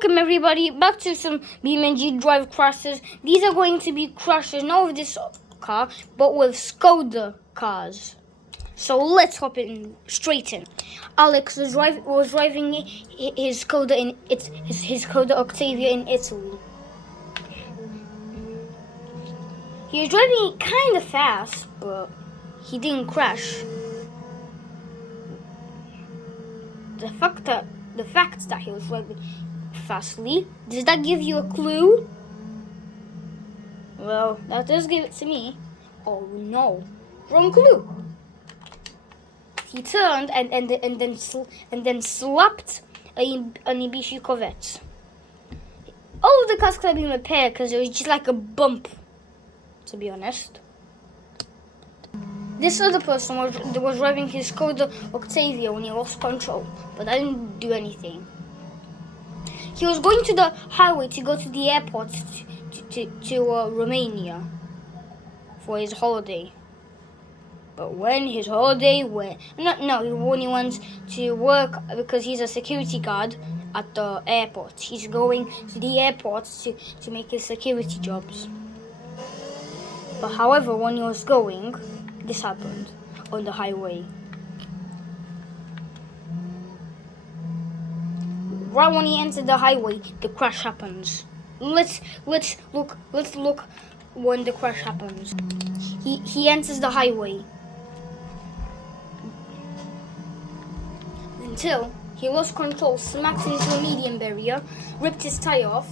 Welcome everybody back to some BeamNG Drive crashes. These are going to be crashes not with this car, but with Skoda cars. So let's hop in straight in. Alex was driving his Skoda his Skoda Octavia in Italy. He was driving it kind of fast, but he didn't crash. The fact that he was driving fastly, does that give you a clue? Well, that does give it to me. Oh no, wrong clue. He turned and then slapped an Ibishi Corvette. All of the cars could have been repaired because it was just like a bump, to be honest. This other person was driving his Skoda Octavia when he lost control, but that didn't do anything. He was going to the highway to go to the airport to Romania for his holiday. But when his holiday when he went to work because he's a security guard at the airport. He's going to the airport to make his security jobs. But however, when he was going, this happened on the highway. Right when he entered the highway, the crash happens. Let's look when the crash happens. He enters the highway until he lost control, smacked into a median barrier, ripped his tire off.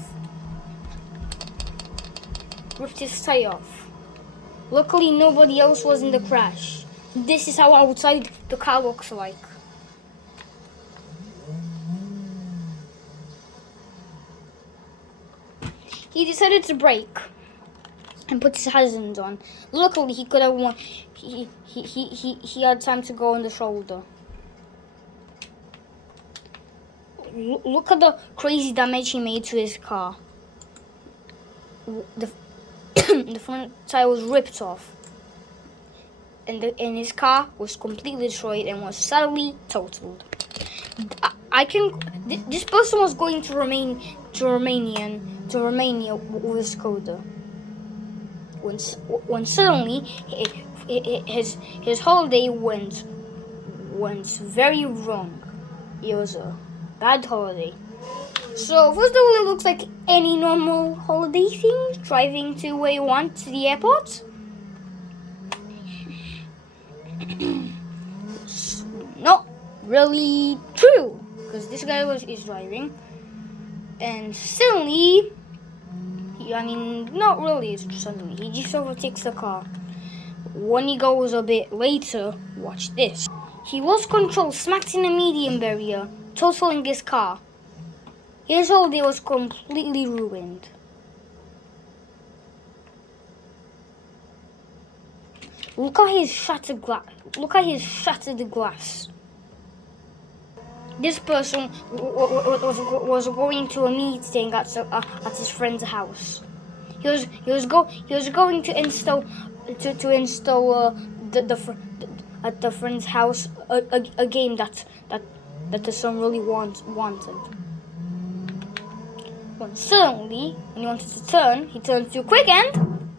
Luckily, nobody else was in the crash. This is how outside the car looks like. He decided to brake and put his hazards on. Luckily, he could have won. He had time to go on the shoulder. Look at the crazy damage he made to his car. The front tire was ripped off, and his car was completely destroyed and was sadly totaled. This person was going to Romania with Skoda. When suddenly his holiday went very wrong. It was a bad holiday. So first of all, it looks like any normal holiday thing, driving to where you want, to the airport. Not really true, because this guy is driving, and suddenly, not really suddenly, he just overtakes the car. When he goes a bit later, watch this. He lost control, smacked in a median barrier, totaling his car. His holiday was completely ruined. Look at his shattered glass. This person was going to a meeting at his friend's house. He was going to install at the friend's house a game that the son really wanted. When suddenly, when he wanted to turn, he turned too quick and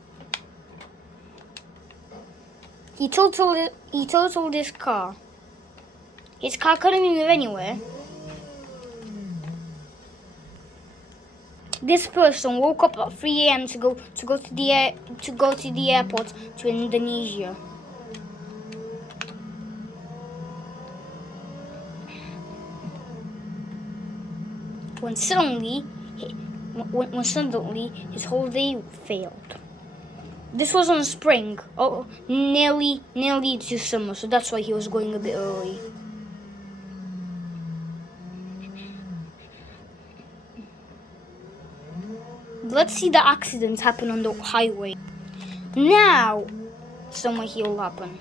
he totaled his car. His car couldn't move anywhere. This person woke up at 3 a.m. to go to the airport to Indonesia. When suddenly his holiday failed. This was on spring, nearly to summer, so that's why he was going a bit early. Let's see the accidents happen on the highway. Now, somewhere here will happen.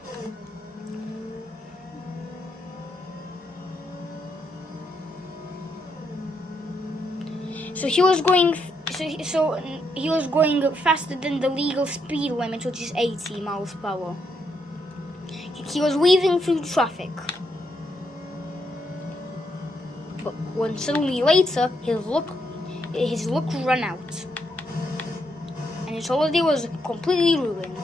So he was going faster than the legal speed limit, which is 80 miles per hour. He was weaving through traffic. But when suddenly later, his his luck ran out, and his holiday was completely ruined.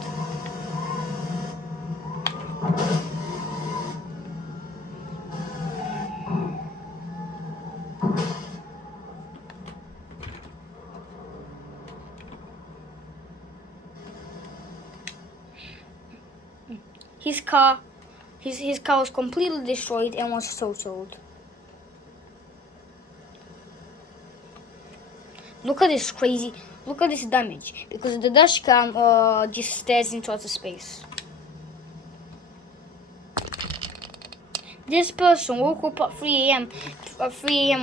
His car was completely destroyed and was totaled. Look at this damage, because the dash cam just stares into outer space. This person woke up at 3 a.m.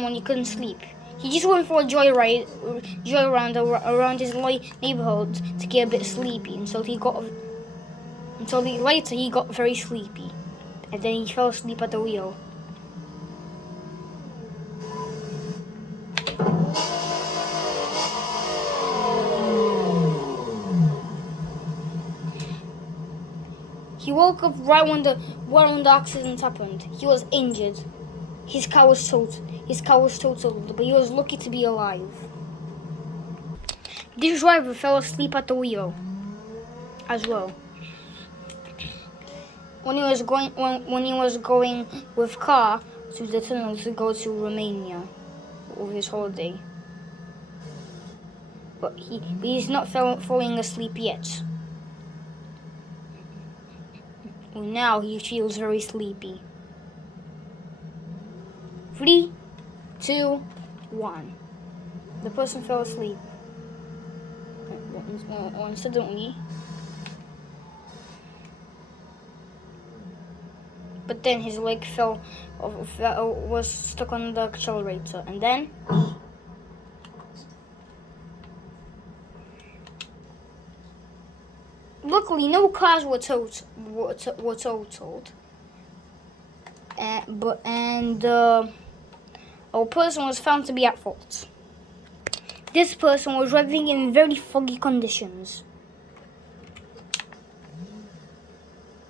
when he couldn't sleep. He just went for a joyride around his neighborhood to get a bit sleepy until later he got very sleepy, and then he fell asleep at the wheel. He woke up right when the accident happened. He was injured. His car was totaled, but he was lucky to be alive. This driver fell asleep at the wheel as well. When he was going with car to the tunnel to go to Romania with his holiday. But he's not falling asleep yet. Now he feels very sleepy. 3, 2, 1. The person fell asleep. Suddenly. But then his leg was stuck on the accelerator, and then luckily no cars were totaled. Our person was found to be at fault. This person was driving in very foggy conditions.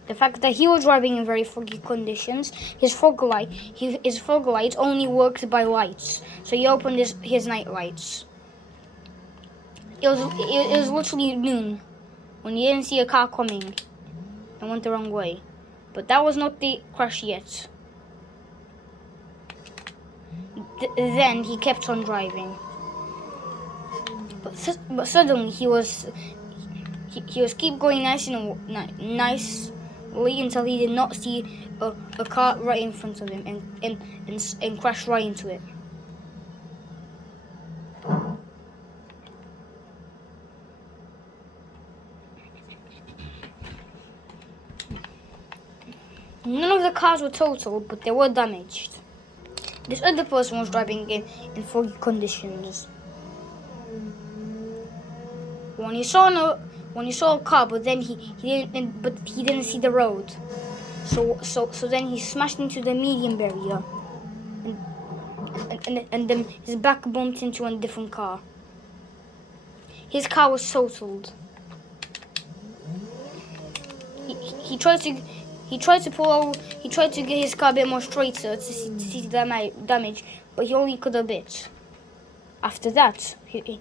The fact that he was driving in very foggy conditions, his fog light only worked by lights. So he opened his night lights. It was literally noon when he didn't see a car coming and went the wrong way. But that was not the crash yet. Then he kept on driving. But suddenly he was keep going nicely until he did not see a car right in front of him and crashed right into it. None of the cars were totaled, but they were damaged. This other person was driving in foggy conditions. When he saw a car, but then he didn't see the road. So then he smashed into the median barrier, and then his back bumped into a different car. His car was totaled. He tried to get his car a bit more straighter to see the damage, but he only could a bit. After that, he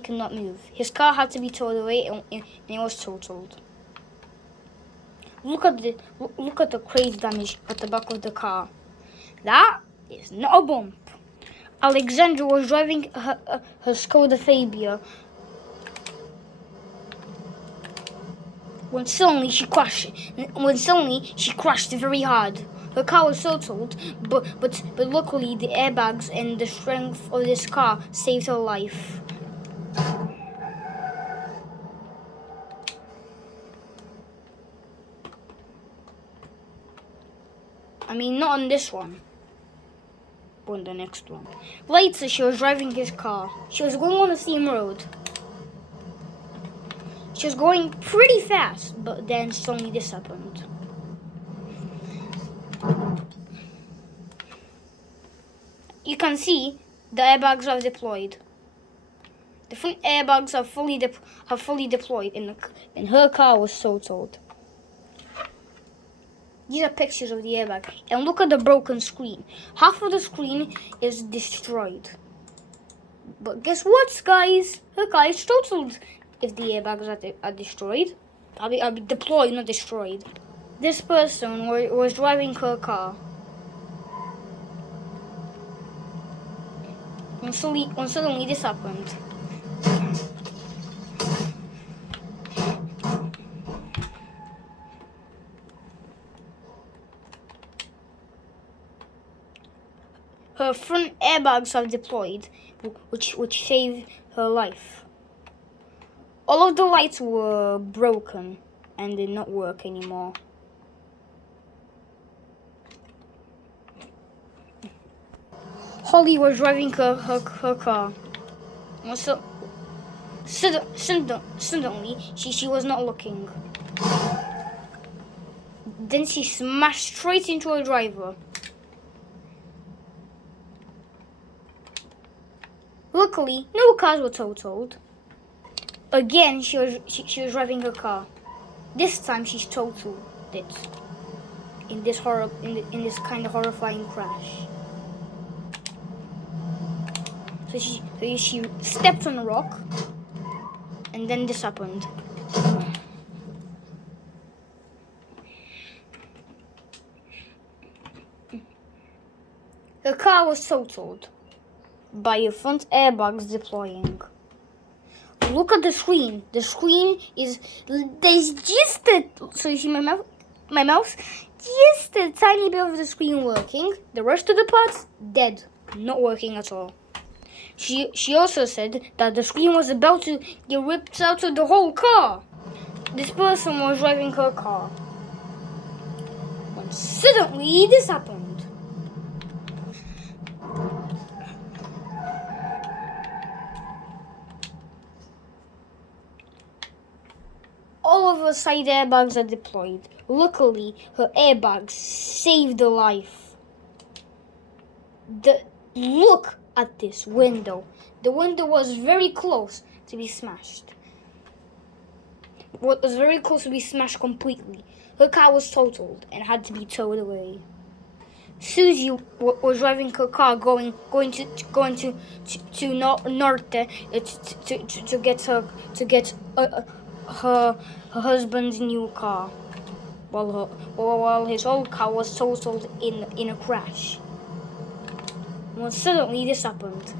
could not move. His car had to be towed away, and it was totaled. Look at the crazy damage at the back of the car. That is not a bump. Alexandra was driving her Skoda Fabia when suddenly she crashed very hard. Her car was totaled, but luckily the airbags and the strength of this car saved her life. I mean, not on this one, but on the next one. Later, she was driving his car. She was going on the same road. She was going pretty fast, but then suddenly this happened. You can see the airbags are deployed. The front airbags are fully deployed, and her car was totaled. These are pictures of the airbag, and look at the broken screen. Half of the screen is destroyed. But guess what, guys? Her car is totaled if the airbags are destroyed. I'll be deployed, not destroyed. This person was driving her car. And suddenly this happened. Her front airbags have deployed, which saved her life. All of the lights were broken and did not work anymore. Holly was driving her car. So, suddenly, she was not looking. Then she smashed straight into a driver. Luckily, no cars were totaled. Again, she was driving her car. This time, she's totaled it in this kind of horrifying crash. So she stepped on a rock, and then this happened. Her car was totaled by her front airbags deploying. Look at the screen. The screen there's just so you see my mouse? Just a tiny bit of the screen working. The rest of the parts dead, not working at all. She also said that the screen was about to get ripped out of the whole car. This person was driving her car when suddenly this happened. All of her side airbags are deployed. Luckily, her airbags saved her life. Look at this window. The window was very close to be smashed. It was very close to be smashed completely. Her car was totaled and had to be towed away. Susie was driving her car going to Norte to get her husband's new car, while his old car was totaled in a crash. Well, suddenly this happened.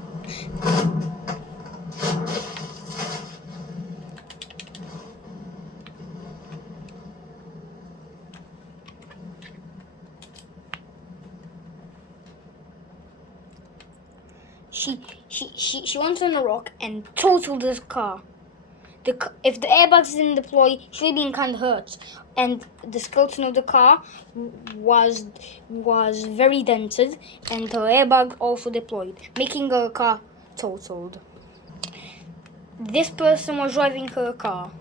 She went on a rock and totaled this car. If the airbags didn't deploy, she would have been kind of hurt. And the skeleton of the car was very dented, and her airbag also deployed, making her car totaled. This person was driving her car.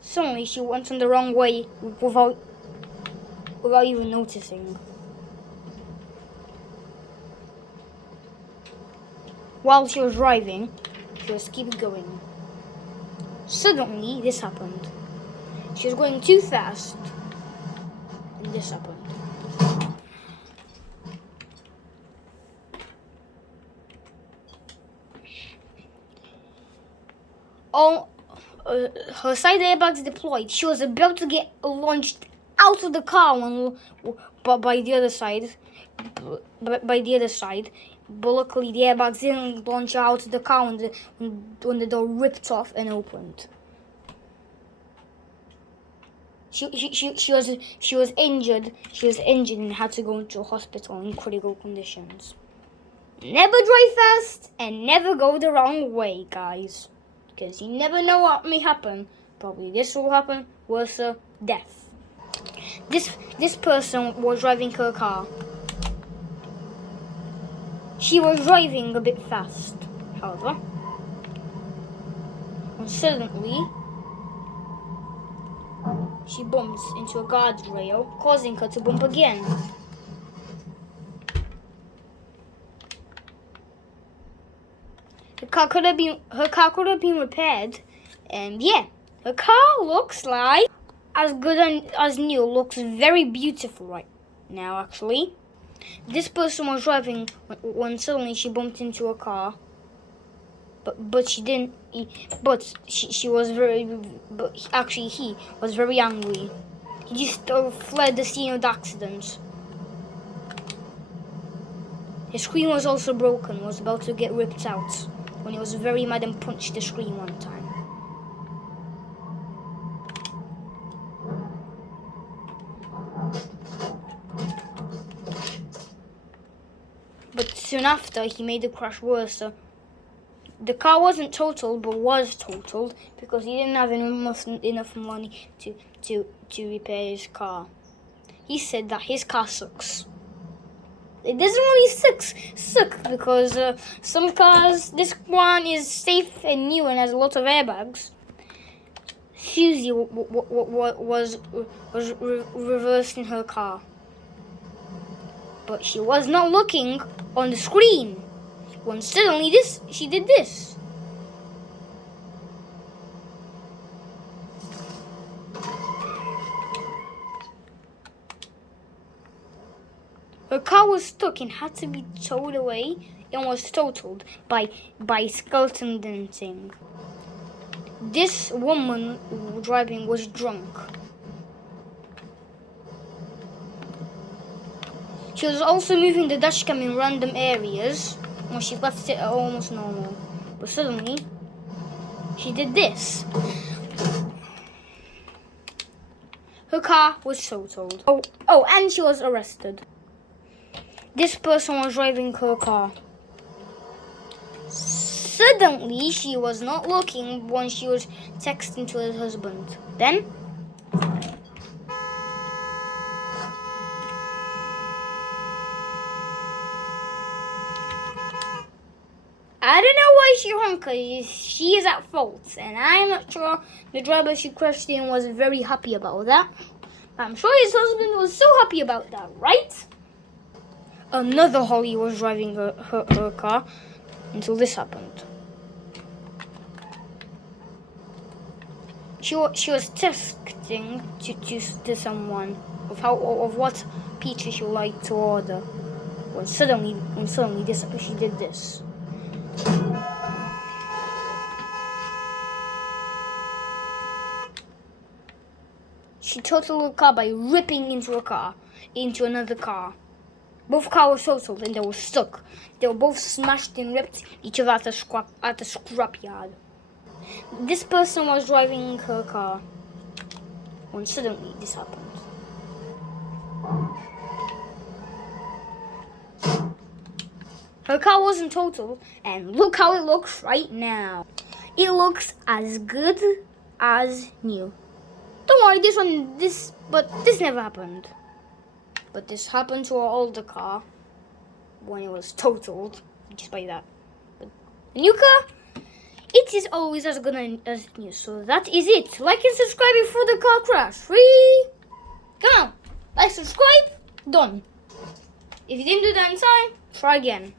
Suddenly, she went on the wrong way without even noticing. While she was driving, she was keep going. Suddenly, this happened. She was going too fast, and this happened. Her side airbags deployed. She was about to get launched out of the car by the other side. But luckily, the airbags didn't launch out of the car when the door ripped off and opened. She was injured. She was injured and had to go into a hospital in critical conditions. Never drive fast and never go the wrong way, guys, because you never know what may happen. Probably this will happen. Worse, death. This person was driving her car. She was driving a bit fast, however, and suddenly she bumps into a guardrail, causing her to bump again. Her car could have been repaired, and yeah, her car looks like as good as new. Looks very beautiful right now, actually. This person was driving when suddenly she bumped into a car. But she didn't. She was very. But actually, he was very angry. He just fled the scene of the accident. His screen was also broken. Was about to get ripped out when he was very mad and punched the screen one time. But soon after, he made the crash worse. The car wasn't totaled, but was totaled because he didn't have enough money to repair his car. He said that his car sucks. It doesn't really suck because some cars, this one is safe and new and has a lot of airbags. Susie was reversing her car, but she was not looking on the screen when suddenly she did this. Her car was stuck and had to be towed away and was totaled by skeleton dancing. This woman driving was drunk. She was also moving the dashcam in random areas when she left it almost normal. But suddenly, she did this. Her car was totaled. Oh, and she was arrested. This person was driving her car. Suddenly, she was not looking when she was texting to her husband. Then, I don't know why she honked, because she is at fault, and I'm not sure the driver she crashed in was very happy about that. I'm sure his husband was so happy about that, right? Another Holly was driving her car until this happened. She was texting to someone of what pizza she would like to order. When suddenly she did this. She totaled her car by ripping into another car. Both cars were totaled and they were stuck. They were both smashed and ripped each other at the scrapyard. This person was driving her car when suddenly this happened. Her car wasn't totaled, and look how it looks right now. It looks as good as new. Don't worry, this never happened. But this happened to our older car when it was totaled, just by that. But the new car, it is always as good as new. So that is it. Like and subscribe before the car crash. Free. Come on, like, subscribe, done. If you didn't do that in time, try again.